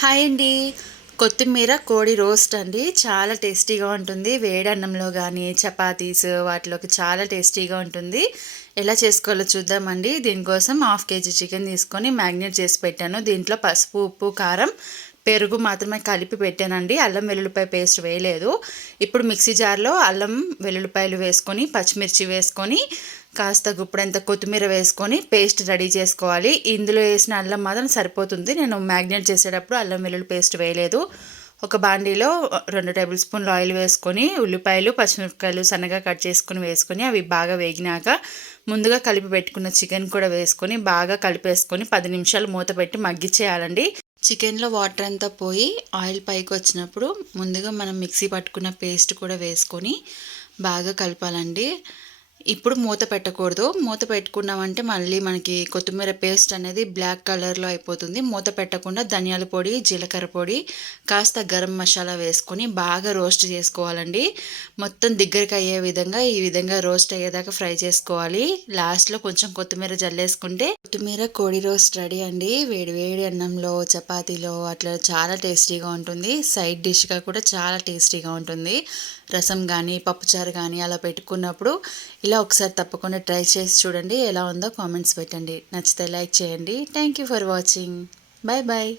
Hi అండి. కొత్తిమీర కోడి రోస్ట్ అండి. చాలా టేస్టీగా ఉంటుంది. వేడన్నంలో కానీ చపాతీస్ వాటిలోకి చాలా టేస్టీగా ఉంటుంది. ఎలా చేసుకోవాలో చూద్దామండి. దీనికోసం హాఫ్ కేజీ చికెన్ తీసుకొని మ్యాగ్నేట్ చేసి పెట్టాను. దీంట్లో పసుపు ఉప్పు కారం పెరుగు మాత్రమే కలిపి పెట్టానండి. అల్లం వెల్లుల్లిపాయ పేస్ట్ వేయలేదు. ఇప్పుడు మిక్సీ జార్లో అల్లం వెల్లుల్లిపాయలు వేసుకొని పచ్చిమిర్చి వేసుకొని కాస్త గుప్పుడంత కొత్తిమీర వేసుకొని పేస్ట్ రెడీ చేసుకోవాలి. ఇందులో వేసిన అల్లం మాత్రం సరిపోతుంది. నేను మ్యాగ్నేట్ చేసేటప్పుడు అల్లం వెల్లుల్లి పేస్ట్ వేయలేదు. ఒక బాండీలో రెండు టేబుల్ స్పూన్లు ఆయిల్ వేసుకొని ఉల్లిపాయలు పచ్చిమిరపకాయలు సన్నగా కట్ చేసుకుని వేసుకొని అవి బాగా వేగినాక ముందుగా కలిపి పెట్టుకున్న చికెన్ కూడా వేసుకొని బాగా కలిపేసుకొని పది నిమిషాలు మూత పెట్టి మగ్గిచ్చేయాలండి. చికెన్లో వాటర్ అంతా పోయి ఆయిల్ పైకి వచ్చినప్పుడు ముందుగా మనం మిక్సీ పట్టుకున్న పేస్ట్ కూడా వేసుకొని బాగా కలపాలండి. ఇప్పుడు మూత పెట్టకూడదు. మూత పెట్టుకున్నామంటే మళ్ళీ మనకి కొత్తిమీర పేస్ట్ అనేది బ్లాక్ కలర్లో అయిపోతుంది. మూత పెట్టకుండా ధనియాల పొడి జీలకర్ర పొడి కాస్త గరం మసాలా వేసుకొని బాగా రోస్ట్ చేసుకోవాలండి. మొత్తం దగ్గరికి అయ్యే విధంగా ఈ విధంగా రోస్ట్ అయ్యేదాకా ఫ్రై చేసుకోవాలి. లాస్ట్లో కొంచెం కొత్తిమీర జల్లేసుకుంటే కొత్తిమీర కోడి రోస్ట్ రెడీ అండి. వేడి వేడి అన్నంలో చపాతీలో అట్లా చాలా టేస్టీగా ఉంటుంది. సైడ్ డిష్గా కూడా చాలా టేస్టీగా ఉంటుంది. రసం కానీ పప్పుచారు కానీ అలా పెట్టుకున్నప్పుడు ఇలా ఒకసారి తప్పకుండా ట్రై చేసి చూడండి ఎలా ఉందో కామెంట్స్ పెట్టండి. నచ్చితే లైక్ చేయండి. Thank you for watching bye bye